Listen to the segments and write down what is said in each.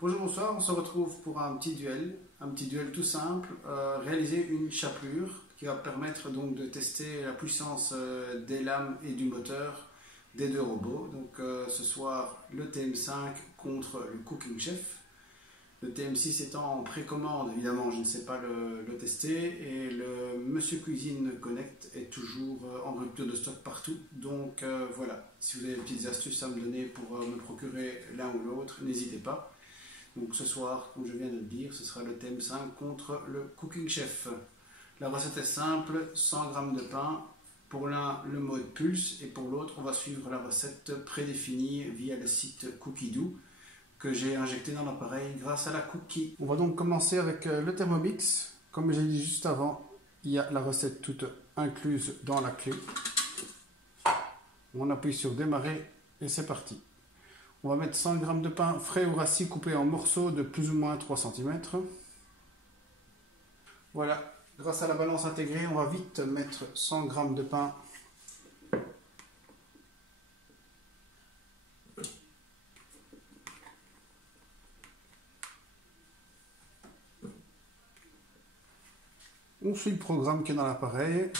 Bonjour, bonsoir, on se retrouve pour un petit duel tout simple, réaliser une chapelure qui va permettre donc de tester la puissance des lames et du moteur des deux robots. Donc ce soir le TM5 contre le Cooking Chef. Le TM6 étant en précommande, évidemment je ne sais pas le tester, et le Monsieur Cuisine Connect est toujours en rupture de stock partout. Donc voilà, si vous avez des petites astuces à me donner pour me procurer l'un ou l'autre, n'hésitez pas. Donc ce soir, comme je viens de le dire, ce sera le TM5 contre le Cooking Chef. La recette est simple, 100 g de pain. Pour l'un, le mode pulse, et pour l'autre, on va suivre la recette prédéfinie via le site Cookidoo que j'ai injecté dans l'appareil grâce à la cookie. On va donc commencer avec le Thermomix. Comme j'ai dit juste avant, il y a la recette toute incluse dans la clé. On appuie sur démarrer et c'est parti. On va mettre 100 g de pain frais ou rassis coupé en morceaux de plus ou moins 3 cm. Voilà, grâce à la balance intégrée, on va vite mettre 100 g de pain on suit le programme qui est dans l'appareil.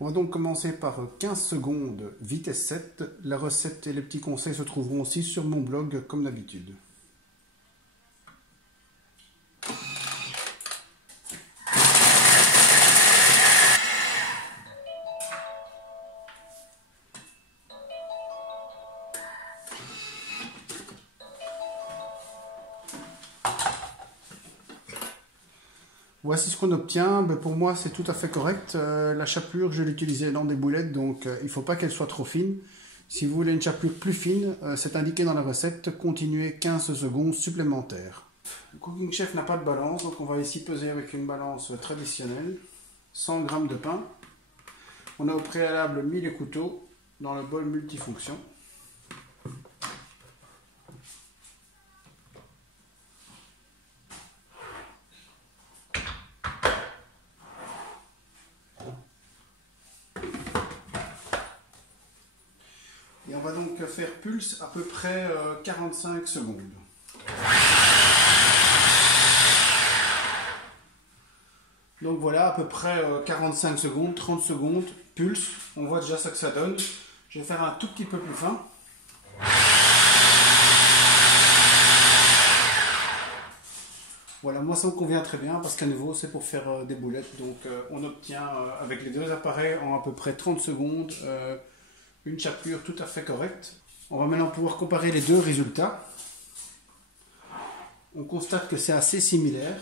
On va donc commencer par 15 secondes, vitesse 7. La recette et les petits conseils se trouveront aussi sur mon blog comme d'habitude. Voici ce qu'on obtient. Pour moi, c'est tout à fait correct. La chapelure, je l'utilisais dans des boulettes, donc il ne faut pas qu'elle soit trop fine. Si vous voulez une chapelure plus fine, c'est indiqué dans la recette, continuez 15 secondes supplémentaires. Le Cooking Chef n'a pas de balance, donc on va ici peser avec une balance traditionnelle. 100 g de pain. On a au préalable mis les couteaux dans le bol multifonction. Et on va donc faire pulse à peu près 45 secondes. Donc voilà, à peu près 45 secondes, 30 secondes, pulse. On voit déjà ce que ça donne. Je vais faire un tout petit peu plus fin. Voilà, moi ça me convient très bien parce qu'à nouveau c'est pour faire des boulettes. Donc on obtient avec les deux appareils en à peu près 30 secondes une chapelure tout à fait correcte. On va maintenant pouvoir comparer les deux résultats. On constate que c'est assez similaire.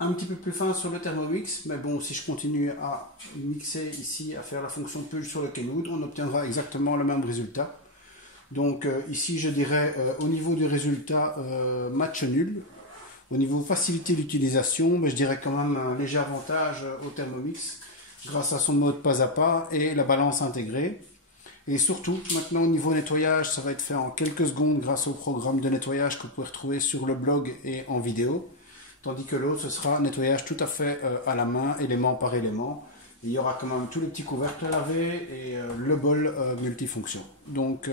Un petit peu plus fin sur le Thermomix, mais bon, si je continue à mixer ici, à faire la fonction pulse sur le Kenwood, on obtiendra exactement le même résultat. Donc ici, je dirais au niveau du résultat, match nul. Au niveau facilité d'utilisation, je dirais quand même un léger avantage au Thermomix grâce à son mode pas à pas et la balance intégrée. Et surtout, maintenant au niveau nettoyage, ça va être fait en quelques secondes grâce au programme de nettoyage que vous pouvez retrouver sur le blog et en vidéo. Tandis que l'autre, ce sera un nettoyage tout à fait à la main, élément par élément. Il y aura quand même tous les petits couvercles à laver et le bol multifonction. Donc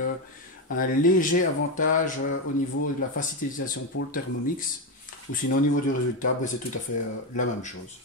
un léger avantage au niveau de la facilitation pour le Thermomix. Ou sinon au niveau du résultat, c'est tout à fait la même chose.